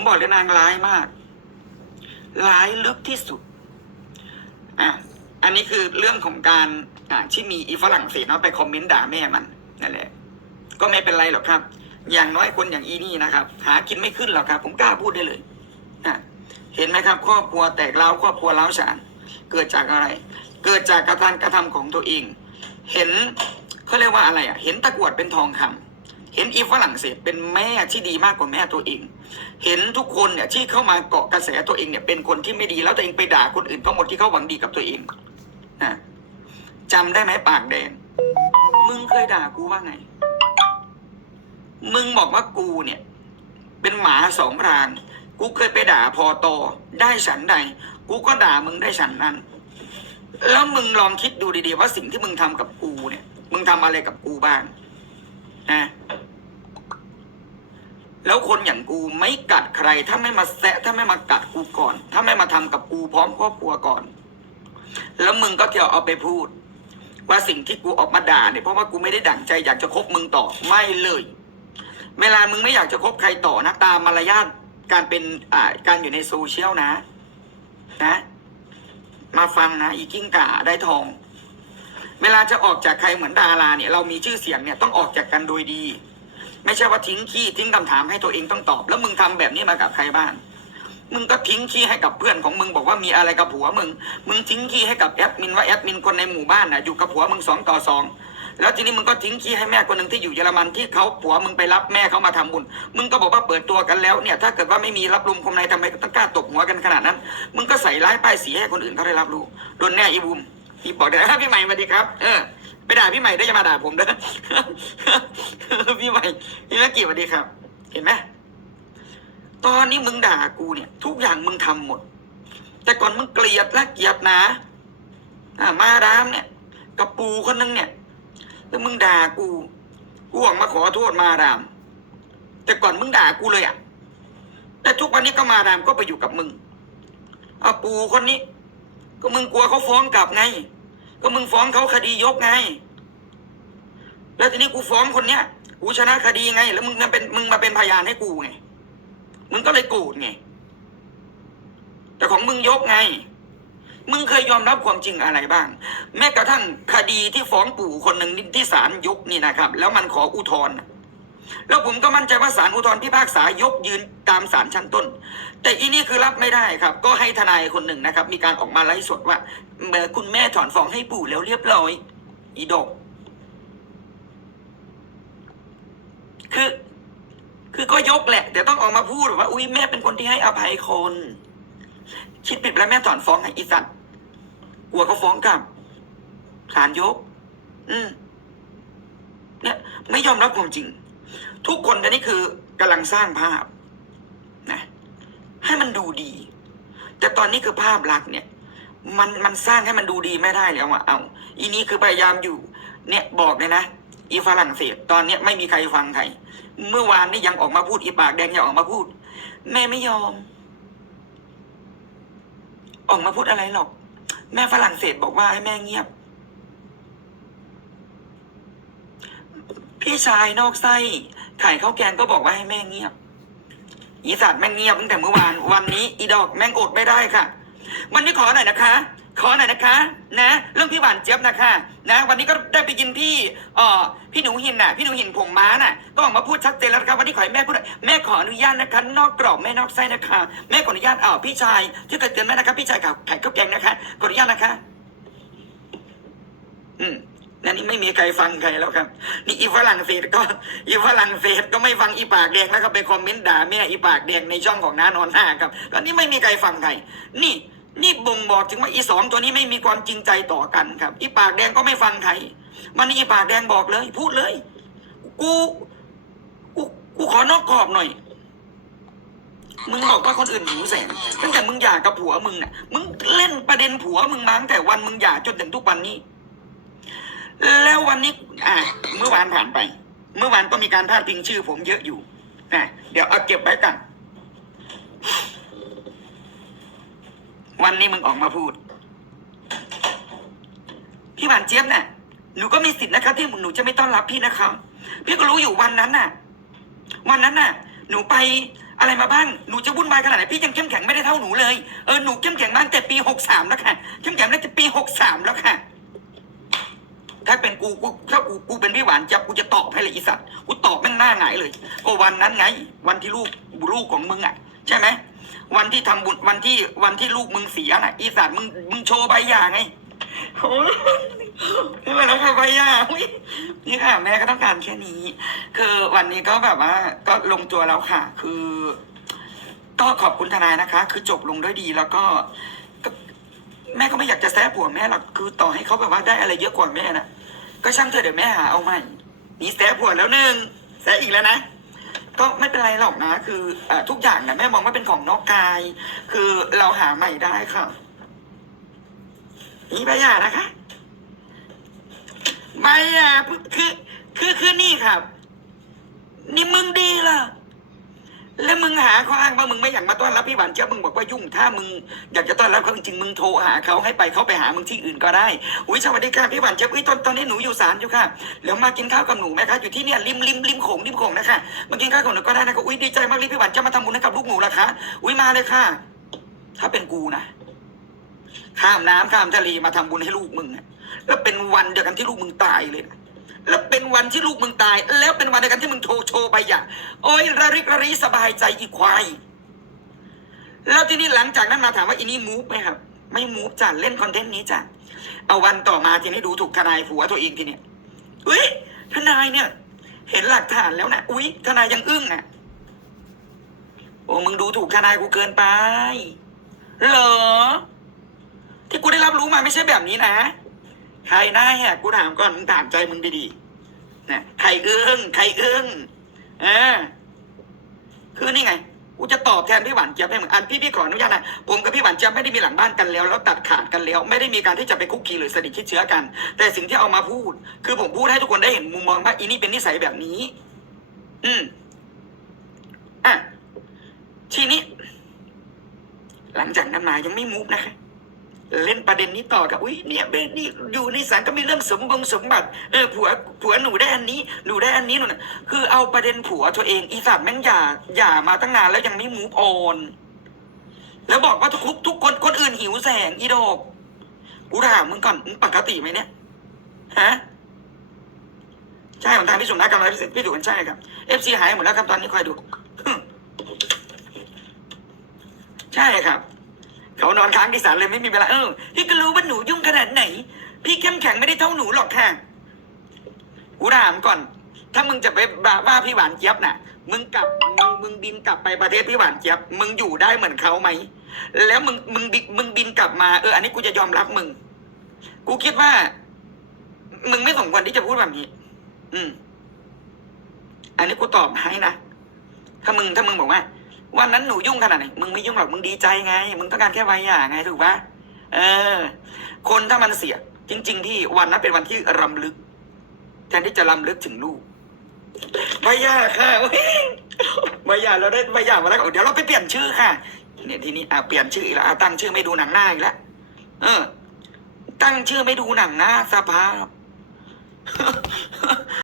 ผมบอกเลยนางร้ายมาก ร้ายลึกที่สุด อะ อันนี้คือเรื่องของการ อ่าที่มีอีฝรั่งเศสเนาะไปคอมเมนต์ด่าแม่มันนั่นแหละ ก็ไม่เป็นไรหรอกครับ อย่างน้อยคนอย่างอีนี่นะครับ หากินไม่ขึ้นหรอกครับ ผมกล้าพูดได้เลยอะเห็นไหมครับ ครอบครัวแตกเล้าครอบครัวเล้าฉาน เกิดจากอะไร เกิดจากกระทำกระทำของตัวเอง เห็นเขาเรียกว่าอะไรอะ เห็นตะกรวดเป็นทองคำเห็นอีฝรั่งเศสเป็นแม่ที่ดีมากกว่าแม่ตัวเอง เห็นทุกคนเนี่ยที่เข้ามาเกาะกระแสตัวเองเนี่ยเป็นคนที่ไม่ดีแล้วตัวเองไปด่าคนอื่นทั้งหมดที่เขาหวังดีกับตัวเองนะจำได้ไหมปากแดง มึงเคยด่ากูว่าไง มึงบอกว่ากูเนี่ย เป็นหมาสองราง กูเคยไปด่าพอตอได้ฉันใด กูก็ด่ามึงได้ฉันนั้น แล้วมึงลองคิดดูดีๆว่าสิ่งที่มึงทำกับกูเนี่ย มึงทำอะไรกับกูบ้างนะ แล้วคนอย่างกูไม่กัดใคร ถ้าไม่มาแซะถ้าไม่มากัดกูก่อน ถ้าไม่มาทำกับกูพร้อมครอบครัวก่อน แล้วมึงก็เที่ยวเอาไปพูด ว่าสิ่งที่กูออกมาด่าเนี่ยเพราะว่ากูไม่ได้ดั่งใจอยากจะคบมึงต่อไม่เลย เวลามึงไม่อยากจะคบใครต่อนะตามมารยาทการเป็นอ่าการอยู่ในโซเชียลนะ นะ มาฟังนะอีกิ้งก่าได้ทอง เวลาจะออกจากใครเหมือนดาราเนี่ย เรามีชื่อเสียงเนี่ยต้องออกจากกันโดยดี ไม่ใช่ว่าทิ้งขี้ทิ้งคำถามให้ตัวเองต้องตอบ แล้วมึงทำแบบนี้มากับใครบ้างมึงก็ทิ้งขี้ให้กับเพื่อนของมึงบอกว่ามีอะไรกับผัวมึง มึงทิ้งขี้ให้กับแอดมินว่าแอดมินคนในหมู่บ้านน่ะอยู่กับผัวมึงสองต่อสองแล้วทีนี้มึงก็ทิ้งขี้ให้แม่คนหนึ่งที่อยู่เยอรมันที่เขาผัวมึงไปรับแม่เขามาทำบุญ มึงก็บอกว่าเปิดตัวกันแล้วเนี่ยถ้าเกิดว่าไม่มีรับรุมคมในทำไมต้องกล้าตบหัวกันขนาดนั้น มึงก็ใส่ร้ายป้ายสีให้คนอื่นเขาได้รับรู้โดนแน่อีบุมอีบอกเดี๋ยวพี่ใหม่สวัสดีครับ เออ ไปด่าพี่ใหม่ได้จะมาด่าผมเด้อพี่ใหม่พี่แม่กี่สวัสดีครับ เห็นไหมตอนนี้มึงด่ากูเนี่ย ทุกอย่างมึงทำหมด แต่ก่อนมึงเกลียดและเกลียดหนะอ่ามาดามเนี่ยกับปูคนนึงเนี่ยแล้วมึงด่ากูกูออกมาขอโทษมาดาม แต่ก่อนมึงด่ากูเลยอะแต่ทุกวันนี้ก็มาดามก็ไปอยู่กับมึงเอาปูคนนี้ ก็มึงกลัวเขาฟ้องกลับไง ก็มึงฟ้องเขาคดียกไง แล้วทีนี้กูฟ้องคนเนี้ยกูชนะคดีไง แล้วมึงมาเป็นมึงมาเป็นพยานให้กูไง มึงก็เลยโกรธไง แต่ของมึงยกไง มึงเคยยอมรับความจริงอะไรบ้าง แม้กระทั่งคดีที่ฟ้องปู่คนหนึ่งที่ศาลยกนี่นะครับ แล้วมันขออุทธรณ์ แล้วผมก็มั่นใจว่าศาลอุทธรณ์พิพากษายกยืนตามศาลชั้นต้น แต่อีนี่คือรับไม่ได้ครับ ก็ให้ทนายคนหนึ่งนะครับ มีการออกมาไลฟ์สดว่าเมื่อคุณแม่ถอนฟ้องให้ปู่แล้วเรียบร้อย อีดก คือ คือก็ยกแหละ แต่ต้องออกมาพูดว่า อุ้ยแม่เป็นคนที่ให้อภัยคน คิดผิดแล้วแม่ถอนฟ้องให้อีสัตว์กลัวเขาฟ้องกลับศาลยก อืมเนี่ยไม่ยอมรับความจริง ทุกคนตอนนี้คือกำลังสร้างภาพนะให้มันดูดี แต่ตอนนี้คือภาพลักษณ์เนี่ย มันมันสร้างให้มันดูดีไม่ได้แล้วอะเอาอีนี้คือพยายามอยู่ เนี่ยบอกเลยนะอีฝรั่งเศสตอนเนี้ยไม่มีใครฟังใคร เมื่อวานนี่ยังออกมาพูดอีปากแดงยังออกมาพูด แม่ไม่ยอม ออกมาพูดอะไรหรอก แม่ฝรั่งเศสบอกว่าให้แม่เงียบ พี่ชายนอกไส้ไข่ข้าวแกงก็บอกว่าให้แม่เงียบ อีสัตว์แม่งเงียบตั้งแต่เมื่อวาน วันนี้อีดอกแม่งอดไม่ได้ค่ะ วันนี้ขอหน่อยนะคะ ขอหน่อยนะคะ นะ เรื่องพี่หวานเจี๊ยบนะคะ นะ วันนี้ก็ได้ไปยินพี่เอ่อพี่หนูหินน่ะ พี่หนูหินผมม้าน่ะ ก็ออกมาพูดชัดเจนแล้วนะครับวันนี้ขอให้แม่พูดแม่ขออนุญาตนะคะ นอกกรอบแม่นอกไส้นะคะ แม่ขออนุญาตเอ่อพี่ชายที่เกิดเกินแม่นะคะ พี่ชายกับไข่ข้าวแกงนะคะ ขออนุญาตนะคะ อืม นั่นนี่ไม่มีใครฟังใครแล้วครับ นี่อีฝรั่งเศสก็อีฝรั่งเศสก็ไม่ฟังอีปากแดงแล้วก็ไปคอมเมนต์ด่าแม่อีปากแดงในช่องของน้านอนหน้าครับตอนนี้ไม่มีใครฟังใครนี่นี่บ่งบอกถึงว่าอีสองตัวนี้ไม่มีความจริงใจต่อกันครับ อีปากแดงก็ไม่ฟังใครวันนี้อีปากแดงบอกเลย พูดเลย กูกูกูขอนอกกรอบหน่อยมึงบอกว่าคนอื่นหิวแสงตั้งแต่มึงหย่ากับผัวมึงน่ะ มึงเล่นประเด็นผัวมึงมาตั้งแต่วันมึงหย่าจนถึงทุกวันนี้ แล้ววันนี้อ่าเมื่อวานผ่านไป เมื่อวานก็มีการพาดพิงชื่อผมเยอะอยู่นะเดี๋ยวเอาเก็บไว้กัน วันนี้มึงออกมาพูด พี่หวานเจี๊ยบน่ะหนูก็มีสิทธิ์นะครับที่หนูจะไม่ต้อนรับพี่นะครับพี่ก็รู้อยู่วันนั้นน่ะ วันนั้นน่ะ หนูไปอะไรมาบ้าง หนูจะวุ่นวายขนาดไหน พี่ยังเข้มแข็งไม่ได้เท่าหนูเลย เออ หนูเข้มแข็งมาตั้งแต่ปีหกสามแล้วค่ะ เข้มแข็งตั้งแต่ปีหกสามแล้วค่ะ ถ้าเป็นกูกูถ้ากูกูเป็นพี่หวานจับกูจะตอบให้เลยอีสัตว์กูตอบแม่งหน้าหงายเลย ก็วันนั้นไง วันที่ลูกลูกของมึงอะ ใช่ไหมวันที่ทำบุญวันที่วันที่ลูกมึงเสียน่ะ อีสัตว์มึงมึงโชว์ใบหย่าไงโอ้ยนี่มาแล้วค่ะใบหย่าอุ๊ยนี่ค่ะ แม่ก็ต้องการแค่นี้ คือวันนี้ก็แบบว่า ก็ลงตัวแล้วค่ะ คือ ก็ขอบคุณทนายนะคะ คือจบลงด้วยดีแล้วก็ แม่ก็ไม่อยากจะแซะผัวแม่หรอกคือต่อให้เขาแบบว่าได้อะไรเยอะกว่าแม่นะก็ช่างเถอะเดี๋ยวแม่หาเอาใหม่นี่แซะผัวแล้วหนึ่งแซะอีกแล้วนะก็ไม่เป็นไรหรอกนะ คืออทุกอย่างนะแม่มองว่าเป็นของนอกกาย คือเราหาใหม่ได้ค่ะนี่ใบหย่านะคะใบหย่าคือคือคือนี่ครับ นี่มึงดี แล้วมึงหาข้ออ้างว่ามึงไม่อยากมาต้อนรับพี่หวานเจี๊ยบมึงบอกว่ายุ่งถ้ามึงอยากจะต้อนรับเขาจริงมึงโทรหาเขาให้ไปเขาไปหามึงที่อื่นก็ได้อุ้ยสวัสดีค่ะพี่หวานเจี๊ยบอุ้ยตอนตอนนี้หนูอยู่ศาลอยู่ค่ะแล้วมากินข้าวกับหนูไหมคะอยู่ที่เนี่ยริมริมริมโขงริมโขงนะคะมากินข้าวกับหนูก็ได้นะคะอุ้ยดีใจมากเลยพี่หวานจะมาทำบุญให้กับลูกหนูละคะอุ้ยมาเลยค่ะ ถ้าเป็นกูนะข้ามน้ำข้ามทะเลมาทำบุญให้ลูกมึงแล้วเป็นวันเดียวกันที่ลูกมึงตายเลยนะ แล้วเป็นวันที่ลูกมึงตาย แล้วเป็นวันเดียวกันที่มึงโทรโชว์ไปอย่างโอ้ยระริกระรีสบายใจอีควายแล้วทีนี้หลังจากนั้นมาถามว่าอีนี่มูฟไหมครับ ไม่มูฟจ้ะเล่นคอนเทนต์นี้จ้ะเอาวันต่อมาทีนี้ดูถูกทนายผัวตัวเองทีเนี้ยอุ้ยทนายเนี่ย เห็นหลักฐานแล้วนะอุ้ยทนายยังอึ้งอะโอ้มึงดูถูกทนายกูเกินไปเหรอที่กูได้รับรู้มาไม่ใช่แบบนี้นะ ใครหน้าแหกกูถามก่อนมึงถามใจมึงดีๆนะใครอื้งใครอื้งเออคือนี่ไงกูจะตอบแทนพี่หวานเจี๊ยบให้มึงอันพี่พี่ขออนุญาตนะผมกับพี่หวานเจี๊ยบไม่ได้มีหลังบ้านกันแล้วแล้วตัดขาดกันแล้ว ไม่ได้มีการที่จะไปคุกคีหรือสนิทชิดเชื้อกัน แต่สิ่งที่เอามาพูด คือผมพูดให้ทุกคนได้เห็นมุมมองว่าอีนี่เป็นนิสัยแบบนี้ อืมอะทีนี้ หลังจากนั้นมายังไม่มูฟนะคะ เล่นประเด็นนี้ต่อกับอุ้ยเนี่ยเบนนี่อยู่ในศาลก็มีเรื่องสมบงสมบัติเออผัวผัวหนูได้อันนี้หนูได้อันนี้หนูนะคือเอาประเด็นผัวตัวเอง อีสัตว์แม่งหย่าหย่ามาตั้งนานแล้วยังไม่มูฟออนแล้วบอกว่าทุกทุกคนคนอื่นหิวแสงอีโดกกูถามมึงก่อนมึงปกติไหมเนี่ยฮะใช่ของทางพี่สุนัขกำลังพี่ดูกันใช่ครับเอฟซีหายหมดแล้วครับตอนนี้คอยดูใช่ครับ เขานอนค้างที่ศาลเลยไม่มีเวลาเออพี่ก็รู้ว่าหนูยุ่งขนาดไหน พี่เข้มแข็งไม่ได้เท่าหนูหรอกค่ะกูถามก่อน ถ้ามึงจะไปบ่าว่าพี่หวานเจี๊ยบน่ะ มึงกลับมึงมึงบินกลับไปประเทศพี่หวานเจี๊ยบมึงอยู่ได้เหมือนเขาไหมแล้วมึงมึงบิมึงบินกลับมาเอออันนี้กูจะยอมรับมึง กูคิดว่า มึงไม่สมควรที่จะพูดแบบนี้ อืม อันนี้กูตอบให้นะถ้ามึงถ้ามึงบอกว่า วันนั้นหนูยุ่งขนาดไหนมึงไม่ยุ่งหรอกมึงดีใจไง มึงต้องการแค่ใบหย่าไงถูกปะเออ คนถ้ามันเสีย จริง ๆ ที่วันนั้นเป็นวันที่รำลึก แทนที่จะรำลึกถึงลูกใบหย่าค่ะใบหย่าเราได้ใบหย่ามาแล้วเดี๋ยวเราไปเปลี่ยนชื่อค่ะเนี่ยทีนี้อะเปลี่ยนชื่ออีกแล้วอะตั้งชื่อไม่ดูหนังหน้าอีกแล้วเออ ตั้งชื่อไม่ดูหนังหน้าสภาพ